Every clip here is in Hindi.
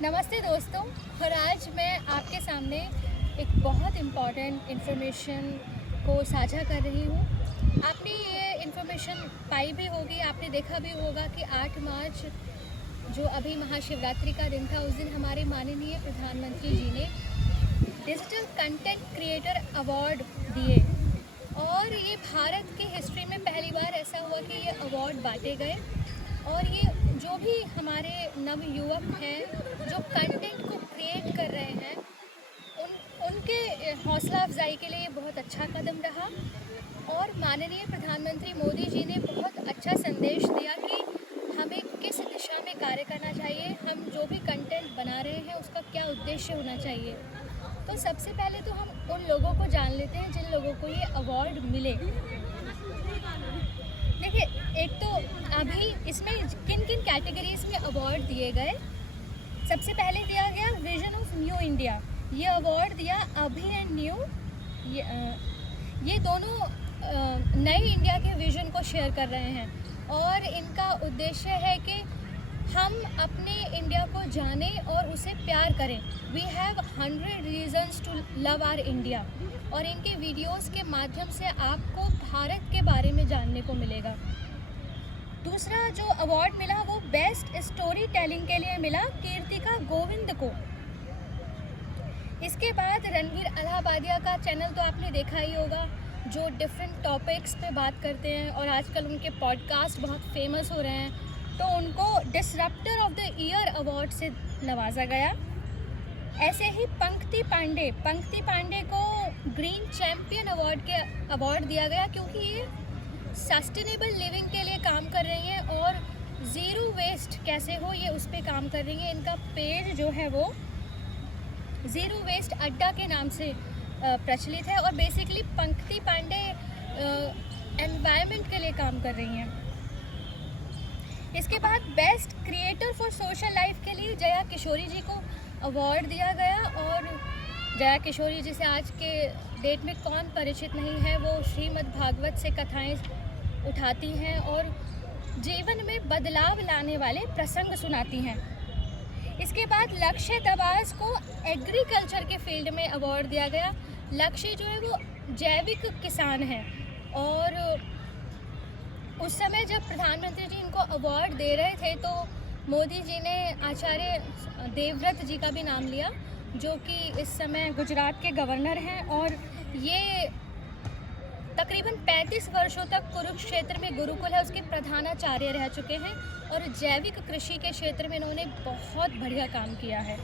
नमस्ते दोस्तों, और आज मैं आपके सामने एक बहुत इम्पॉर्टेंट इन्फॉर्मेशन को साझा कर रही हूँ। आपने ये इन्फॉर्मेशन पाई भी होगी, आपने देखा भी होगा कि 8 मार्च जो अभी महाशिवरात्रि का दिन था, उस दिन हमारे माननीय प्रधानमंत्री जी ने डिजिटल कंटेंट क्रिएटर अवार्ड दिए। और ये भारत की हिस्ट्री में पहली बार ऐसा हुआ कि ये अवार्ड बांटे गए। और ये जो भी हमारे नव युवक हैं जो कंटेंट को क्रिएट कर रहे हैं, उनके हौसला अफजाई के लिए ये बहुत अच्छा कदम रहा। और माननीय प्रधानमंत्री मोदी जी ने बहुत अच्छा संदेश दिया कि हमें किस दिशा में कार्य करना चाहिए, हम जो भी कंटेंट बना रहे हैं उसका क्या उद्देश्य होना चाहिए। तो सबसे पहले तो हम उन लोगों को जान लेते हैं जिन लोगों को ये अवार्ड मिले। देखिए, एक तो अभी इसमें किन किन कैटेगरीज में अवार्ड दिए गए। सबसे पहले दिया गया विजन ऑफ न्यू इंडिया, ये अवार्ड दिया अभी एंड न्यू। ये दोनों नए इंडिया के विजन को शेयर कर रहे हैं और इनका उद्देश्य है कि हम अपने इंडिया को जानें और उसे प्यार करें। We have 100 reasons to love our India. और इनके वीडियोस के माध्यम से आपको भारत के बारे में जानने को मिलेगा। दूसरा जो अवार्ड मिला वो बेस्ट स्टोरी टेलिंग के लिए मिला कीर्तिका गोविंद को। इसके बाद रणवीर अलाहाबादिया का चैनल तो आपने देखा ही होगा, जो डिफरेंट टॉपिक्स पे बात करते हैं और आजकल उनके पॉडकास्ट बहुत फेमस हो रहे हैं। तो उनको disruptor of the year award से नवाजा गया। ऐसे ही पंक्ति पांडे को ग्रीन चैम्पियन अवार्ड दिया गया, क्योंकि ये सस्टेनेबल लिविंग के लिए काम कर रही हैं और ज़ीरो वेस्ट कैसे हो ये उस पर काम कर रही हैं। इनका पेज जो है वो ज़ीरो वेस्ट अड्डा के नाम से प्रचलित है और बेसिकली पंक्ति पांडे एनवायरनमेंट के लिए काम कर रही हैं। इसके बाद best creator for social life के लिए जया किशोरी जी को अवार्ड दिया गया। और जया किशोरी जी से आज के डेट में कौन परिचित नहीं है, वो श्रीमद् भागवत से कथाएं उठाती हैं और जीवन में बदलाव लाने वाले प्रसंग सुनाती हैं। इसके बाद लक्ष्य दबाज को एग्रीकल्चर के फील्ड में अवार्ड दिया गया। लक्ष्य जो है वो जैविक किसान है और उस समय जब प्रधानमंत्री जी इनको अवार्ड दे रहे थे तो मोदी जी ने आचार्य देवव्रत जी का भी नाम लिया, जो कि इस समय गुजरात के गवर्नर हैं। और ये तकरीबन 35 वर्षों तक कुरुक्षेत्र में गुरुकुल है उसके प्रधानाचार्य रह चुके हैं और जैविक कृषि के क्षेत्र में इन्होंने बहुत बढ़िया काम किया है।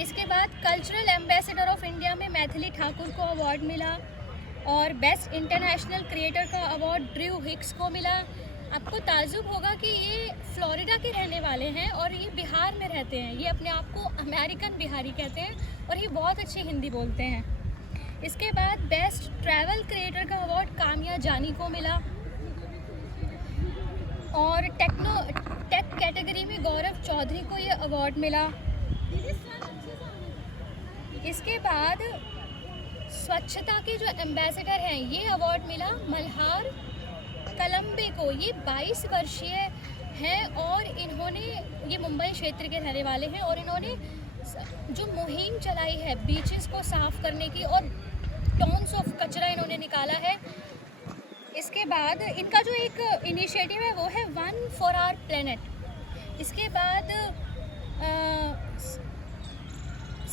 इसके बाद कल्चरल एम्बेसडर ऑफ इंडिया में मैथिली ठाकुर को अवार्ड मिला और बेस्ट इंटरनेशनल क्रिएटर का अवार्ड ड्रू हिक्स को मिला। आपको ताज्जुब होगा कि ये फ्लोरिडा के रहने वाले हैं और ये बिहार में रहते हैं। ये अपने आप को अमेरिकन बिहारी कहते हैं और ये बहुत अच्छी हिंदी बोलते हैं। इसके बाद बेस्ट ट्रैवल क्रिएटर का अवार्ड कामिया जानी को मिला और टेक कैटेगरी में गौरव चौधरी को ये अवार्ड मिला। इसके बाद स्वच्छता के जो एम्बेसडर हैं ये अवार्ड मिला मल्हार कलम्बे को। ये 22 वर्षीय हैं और इन्होंने, ये मुंबई क्षेत्र के रहने वाले हैं और इन्होंने जो मुहिम चलाई है बीचेस को साफ़ करने की और टॉन्स ऑफ कचरा इन्होंने निकाला है। इसके बाद इनका जो एक इनिशिएटिव है वो है वन फॉर आवर प्लेनेट। इसके बाद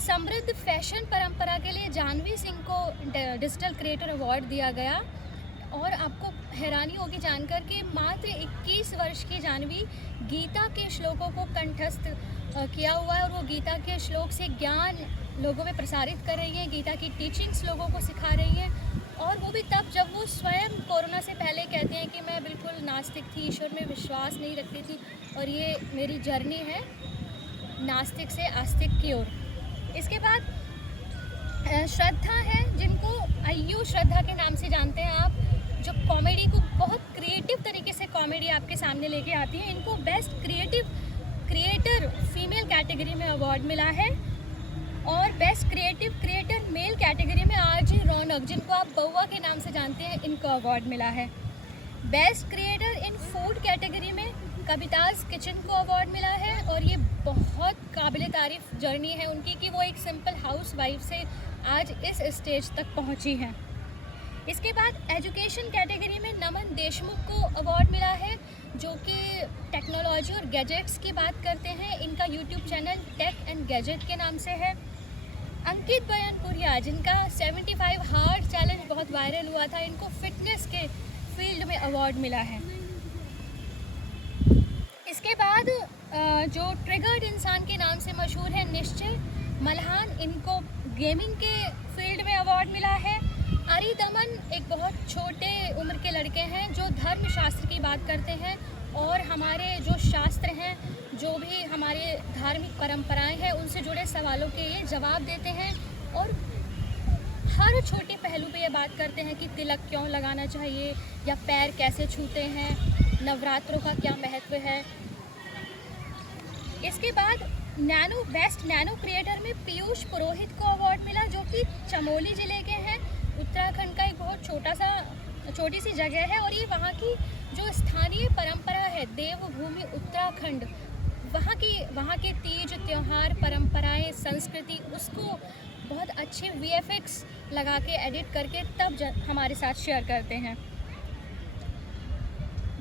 समृद्ध फैशन परंपरा के लिए जानवी सिंह को डिजिटल क्रिएटर अवार्ड दिया गया। और आपको हैरानी होगी जानकर कि मात्र 21 वर्ष की जानवी गीता के श्लोकों को कंठस्थ किया हुआ है और वो गीता के श्लोक से ज्ञान लोगों में प्रसारित कर रही है, गीता की टीचिंग्स लोगों को सिखा रही है। और वो भी तब जब वो स्वयं कोरोना से पहले कहते हैं कि मैं बिल्कुल नास्तिक थी, ईश्वर में विश्वास नहीं रखती थी और ये मेरी जर्नी है नास्तिक से आस्तिक की ओर। इसके बाद श्रद्धा है, जिनको अय्यू श्रद्धा के नाम से जानते हैं आप, जो कॉमेडी को बहुत क्रिएटिव तरीके से कॉमेडी आपके सामने लेके आती है। इनको बेस्ट क्रिएटर फीमेल कैटेगरी में अवार्ड मिला है और बेस्ट क्रिएटर मेल कैटेगरी में आरजे रौनक, जिनको आप बउआ के नाम से जानते हैं, इनको अवार्ड मिला है। Best creator in food category में कविताज़ किचन को अवार्ड मिला है और ये बहुत काबिल तारीफ़ जर्नी है उनकी कि वो एक सिंपल हाउस वाइफ से आज इस स्टेज तक पहुंची हैं। इसके बाद एजुकेशन कैटेगरी में नमन देशमुख को अवार्ड मिला है, जो कि टेक्नोलॉजी और गैजेट्स की बात करते हैं। इनका YouTube channel tech and gadget के नाम से है। अंकित बयानपुरिया, जिनका 75 हार्ड चैलेंज बहुत वायरल हुआ था, इनको फिटनेस के फील्ड में अवार्ड मिला है। इसके बाद जो ट्रिगर्ड इंसान के नाम से मशहूर है निश्चय मल्हान, इनको गेमिंग के फील्ड में अवार्ड मिला है। अरी दमन एक बहुत छोटे उम्र के लड़के हैं जो धर्मशास्त्र की बात करते हैं और हमारे जो शास्त्र हैं, जो भी हमारे धार्मिक परंपराएं हैं, उनसे जुड़े सवालों के ये जवाब देते हैं और हर छोटे पहलू पे ये बात करते हैं कि तिलक क्यों लगाना चाहिए या पैर कैसे छूते हैं, नवरात्रों का क्या महत्व है। इसके बाद बेस्ट नैनो क्रिएटर में पीयूष पुरोहित को अवार्ड मिला, जो कि चमोली ज़िले के हैं। उत्तराखंड का एक बहुत छोटी सी जगह है और ये वहाँ की जो स्थानीय परंपरा है देवभूमि उत्तराखंड, वहाँ के तीज त्यौहार, परंपराएं, संस्कृति, उसको बहुत अच्छे VFX लगा के एडिट करके तब हमारे साथ शेयर करते हैं।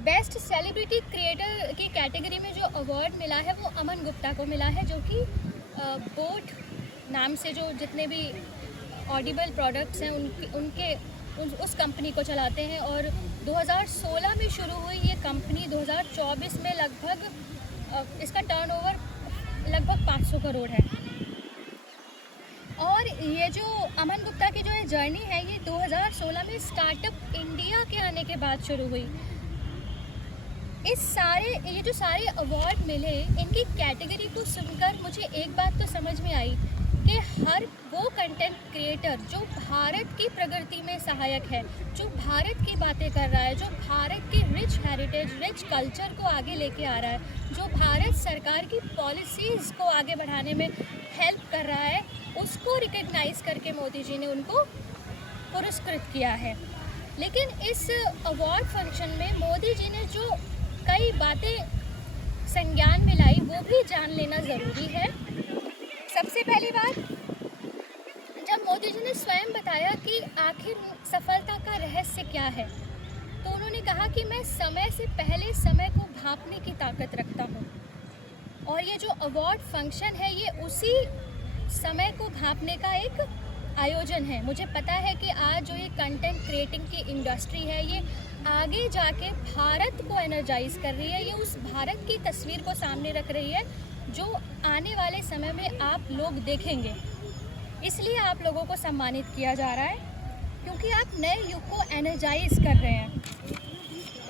बेस्ट सेलिब्रिटी क्रिएटर की कैटेगरी में जो अवार्ड मिला है वो अमन गुप्ता को मिला है, जो कि बोट नाम से जो जितने भी ऑडिबल प्रोडक्ट्स हैं उस कंपनी को चलाते हैं और 2016 में शुरू हुई ये कंपनी 2024 में लगभग इसका टर्नओवर लगभग 500 करोड़ है। और ये जो अमन गुप्ता की जो ये जर्नी है ये 2016 में स्टार्टअप इंडिया के आने के बाद शुरू हुई। ये जो सारे अवार्ड मिले, इनकी कैटेगरी को सुनकर मुझे एक बात तो समझ में आई कि हर वो कंटेंट क्रिएटर जो भारत की प्रगति में सहायक है, जो भारत की बातें कर रहा है, जो भारत के रिच हेरिटेज, रिच कल्चर को आगे लेके आ रहा है, जो भारत सरकार की पॉलिसीज़ को आगे बढ़ाने में हेल्प कर रहा है, उसको रिकग्नाइज़ करके मोदी जी ने उनको पुरस्कृत किया है। लेकिन इस अवार्ड फंक्शन में मोदी जी ने जो कई बातें संज्ञान में लाई वो भी जान लेना ज़रूरी है। सबसे पहली बात, जब मोदी जी ने स्वयं बताया कि आखिर सफलता का रहस्य क्या है, तो उन्होंने कहा कि मैं समय से पहले समय को भांपने की ताकत रखता हूँ और ये जो अवार्ड फंक्शन है ये उसी समय को भांपने का एक आयोजन है। मुझे पता है कि आज जो ये कंटेंट क्रिएटिंग की इंडस्ट्री है ये आगे जाके भारत को एनर्जाइज कर रही है, ये उस भारत की तस्वीर को सामने रख रही है जो आने वाले समय में आप लोग देखेंगे। इसलिए आप लोगों को सम्मानित किया जा रहा है क्योंकि आप नए युग को एनर्जाइज कर रहे हैं।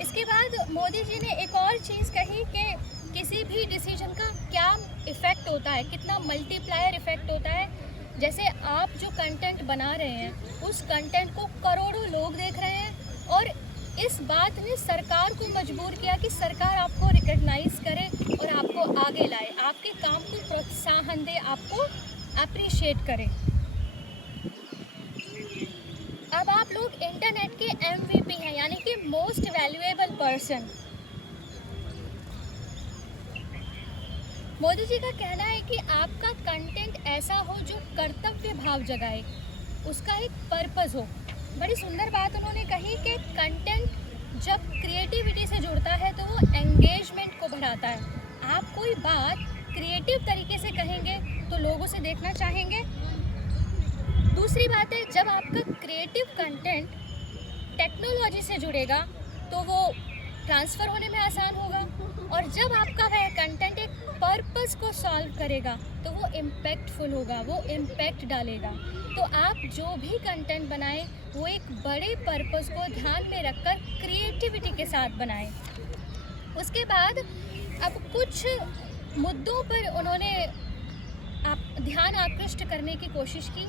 इसके बाद मोदी जी ने एक और चीज़ कही कि किसी भी डिसीजन का क्या इफ़ेक्ट होता है, कितना मल्टीप्लायर इफ़ेक्ट होता है। जैसे आप जो कंटेंट बना रहे हैं उस कंटेंट को करोड़ों लोग देख रहे हैं और इस बात ने सरकार को मजबूर किया कि सरकार आपको रिकग्नाइज़ करे और आपको आगे लाए, आपके काम को प्रोत्साहन दे, आपको अप्रिशिएट करे। अब आप लोग इंटरनेट के MVP हैं, यानी कि most valuable person. Modi ji का कहना है कि आपका कंटेंट ऐसा हो जो कर्तव्य भाव जगाए, उसका एक पर्पज़ हो। बड़ी सुंदर बात उन्होंने कही कि कंटेंट जब क्रिएटिविटी से जुड़ता है तो वो एंगेजमेंट को बढ़ाता है। आप कोई बात क्रिएटिव तरीके से कहेंगे तो लोग उसे देखना चाहेंगे। दूसरी बात है, जब आपका क्रिएटिव कंटेंट टेक्नोलॉजी से जुड़ेगा तो वो ट्रांसफ़र होने में आसान होगा और जब आपका वह कंटेंट एक पर्पस को सॉल्व करेगा तो वो इम्पैक्टफुल होगा, वो इम्पैक्ट डालेगा। तो आप जो भी कंटेंट बनाएं वो एक बड़े पर्पस को ध्यान में रखकर क्रिएटिविटी के साथ बनाएं। उसके बाद अब कुछ मुद्दों पर उन्होंने ध्यान आकृष्ट करने की कोशिश की।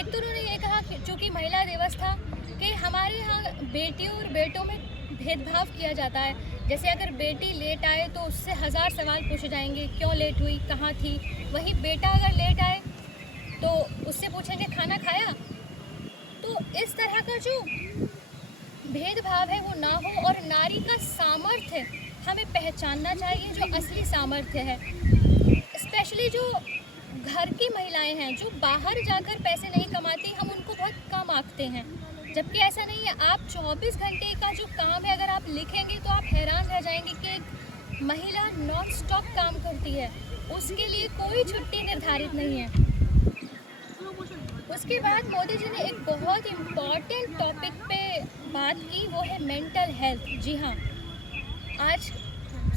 एक तो उन्होंने ये कहा कि चूँकि महिला दिवस था कि हमारे यहाँ बेटियों और बेटों में भेदभाव किया जाता है। जैसे अगर बेटी लेट आए तो उससे 1000 सवाल पूछे जाएंगे, क्यों लेट हुई, कहाँ थी। वहीं बेटा अगर लेट आए तो उससे पूछेंगे खाना खाया। तो इस तरह का जो भेदभाव है वो ना हो और नारी का सामर्थ्य सामर्थ्य हमें पहचानना चाहिए, जो असली सामर्थ्य है। स्पेशली जो घर की महिलाएं हैं जो बाहर जाकर पैसे नहीं कमाती, हम उनको बहुत कम आंकते हैं, जबकि ऐसा नहीं है। आप 24 घंटे का जो काम है अगर आप लिखेंगे तो आप हैरान रह जाएंगे कि एक महिला नॉन स्टॉप काम करती है, उसके लिए कोई छुट्टी निर्धारित नहीं है। उसके बाद मोदी जी ने एक बहुत इम्पॉर्टेंट टॉपिक पे बात की, वो है मेंटल हेल्थ। जी हाँ, आज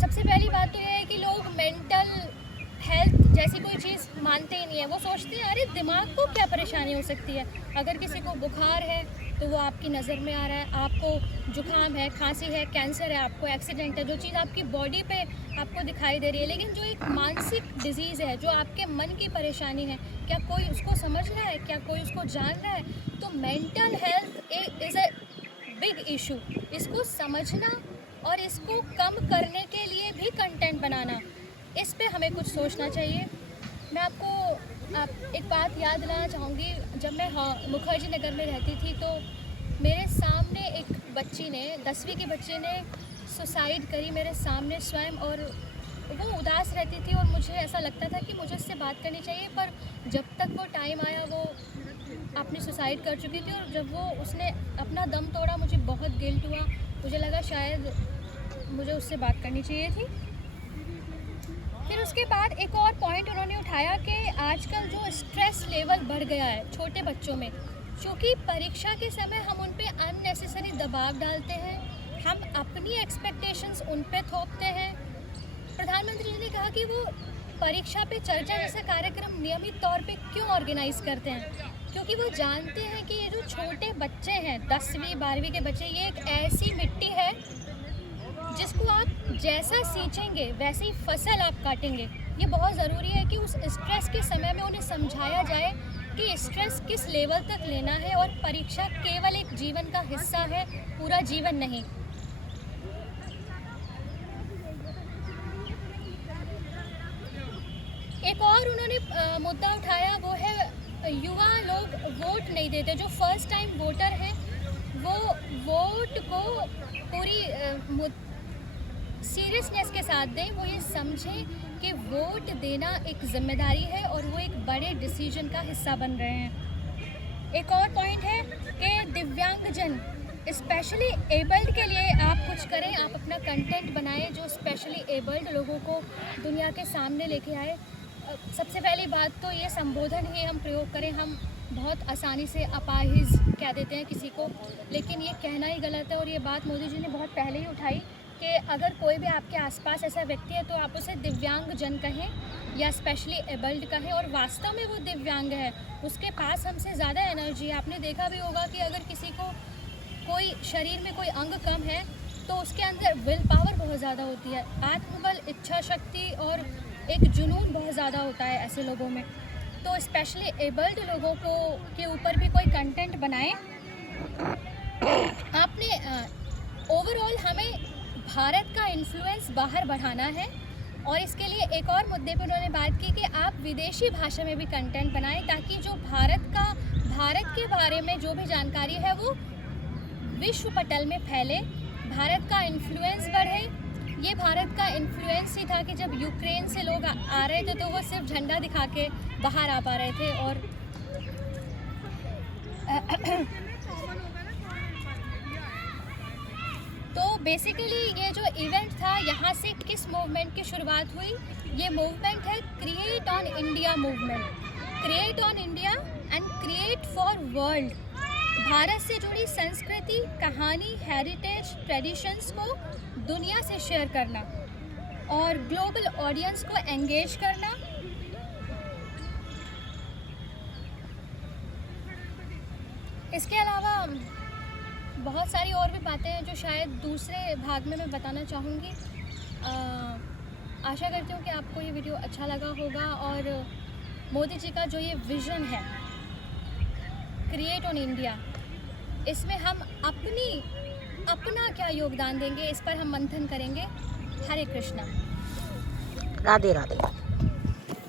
सबसे पहली बात तो यह है कि लोग मेंटल हेल्थ जैसी कोई चीज़ मानते ही नहीं है। वो सोचते हैं अरे दिमाग को क्या परेशानी हो सकती है। अगर किसी को बुखार है तो वो आपकी नज़र में आ रहा है, आपको जुकाम है, खांसी है, कैंसर है, आपको एक्सीडेंट है, जो चीज़ आपकी बॉडी पे आपको दिखाई दे रही है। लेकिन जो एक मानसिक डिजीज़ है, जो आपके मन की परेशानी है, क्या कोई उसको समझ रहा है, क्या कोई उसको जान रहा है? तो mental health is a big issue. इसको समझना और इसको कम करने के लिए भी कंटेंट बनाना, इस पे हमें कुछ सोचना चाहिए। मैं आपको एक बात याद दिलाना चाहूँगी। जब मैं मुखर्जी नगर में रहती थी तो मेरे सामने एक बच्ची ने, 10वीं की बच्ची ने सुसाइड करी मेरे सामने स्वयं, और वो उदास रहती थी और मुझे ऐसा लगता था कि मुझे उससे बात करनी चाहिए, पर जब तक वो टाइम आया वो अपनी सुसाइड कर चुकी थी। और जब वो उसने अपना दम तोड़ा मुझे बहुत गिल्ट हुआ, मुझे लगा शायद मुझे उससे बात करनी चाहिए थी। फिर उसके बाद एक और पॉइंट उन्होंने उठाया कि आजकल जो स्ट्रेस लेवल बढ़ गया है छोटे बच्चों में, क्योंकि परीक्षा के समय हम उन पे अननेसेसरी दबाव डालते हैं, हम अपनी एक्सपेक्टेशंस उन पे थोपते हैं। प्रधानमंत्री जी ने कहा कि वो परीक्षा पे चर्चा जैसा कार्यक्रम नियमित तौर पे क्यों ऑर्गेनाइज करते हैं, क्योंकि वो जानते हैं कि ये जो छोटे बच्चे हैं, 10वीं 12वीं के बच्चे, ये एक ऐसी मिट्टी है जिसको आप जैसा सींचेंगे वैसी फसल आप काटेंगे। ये बहुत ज़रूरी है कि उस स्ट्रेस के समय में उन्हें समझाया जाए कि स्ट्रेस किस लेवल तक लेना है और परीक्षा केवल एक जीवन का हिस्सा है, पूरा जीवन नहीं। एक और उन्होंने मुद्दा उठाया, वो है युवा लोग वोट नहीं देते। जो फर्स्ट टाइम वोटर हैं वो वोट को पूरी सीरियसनेस के साथ दें, वो ये समझें कि वोट देना एक जिम्मेदारी है और वो एक बड़े डिसीजन का हिस्सा बन रहे हैं। एक और पॉइंट है कि दिव्यांगजन, स्पेशली एबल्ड के लिए आप कुछ करें, आप अपना कंटेंट बनाएं जो स्पेशली एबल्ड लोगों को दुनिया के सामने लेके आए। सबसे पहली बात तो ये संबोधन ही हम प्रयोग करें। हम बहुत आसानी से अपाहिज कह देते हैं किसी को, लेकिन ये कहना ही गलत है। और ये बात मोदी जी ने बहुत पहले ही उठाई कि अगर कोई भी आपके आसपास ऐसा व्यक्ति है तो आप उसे दिव्यांगजन कहें या स्पेशली एबल्ड कहें। और वास्तव में वो दिव्यांग है, उसके पास हमसे ज़्यादा एनर्जी है। आपने देखा भी होगा कि अगर किसी को कोई शरीर में कोई अंग कम है तो उसके अंदर विल पावर बहुत ज़्यादा होती है, आत्मबल, इच्छा शक्ति और एक जुनून बहुत ज़्यादा होता है ऐसे लोगों में। तो स्पेशली एबल्ड लोगों को के ऊपर भी कोई कंटेंट बनाएं। आपने ओवरऑल हमें भारत का इन्फ्लुएंस बाहर बढ़ाना है, और इसके लिए एक और मुद्दे पर उन्होंने बात की कि आप विदेशी भाषा में भी कंटेंट बनाएं, ताकि जो भारत के बारे में जो भी जानकारी है वो विश्व पटल में फैले, भारत का इन्फ्लुएंस बढ़े। ये भारत का इन्फ्लुएंस ही था कि जब यूक्रेन से लोग आ रहे थे तो वो सिर्फ झंडा दिखा के बाहर आ पा रहे थे। और तो बेसिकली ये जो इवेंट था, यहाँ से किस मूवमेंट की शुरुआत हुई? ये मूवमेंट है create on India movement. Create on India and create for world. Bharat से जुड़ी संस्कृति, कहानी, हेरिटेज, ट्रेडिशंस को दुनिया से शेयर करना और ग्लोबल ऑडियंस को एंगेज करना। इसके अलावा बहुत सारी और भी बातें हैं जो शायद दूसरे भाग में मैं बताना चाहूँगी। आशा करती हूँ कि आपको ये वीडियो अच्छा लगा होगा, और मोदी जी का जो ये विज़न है क्रिएट ऑन इंडिया, इसमें हम अपना क्या योगदान देंगे, इस पर हम मंथन करेंगे। हरे कृष्णा, राधे राधे।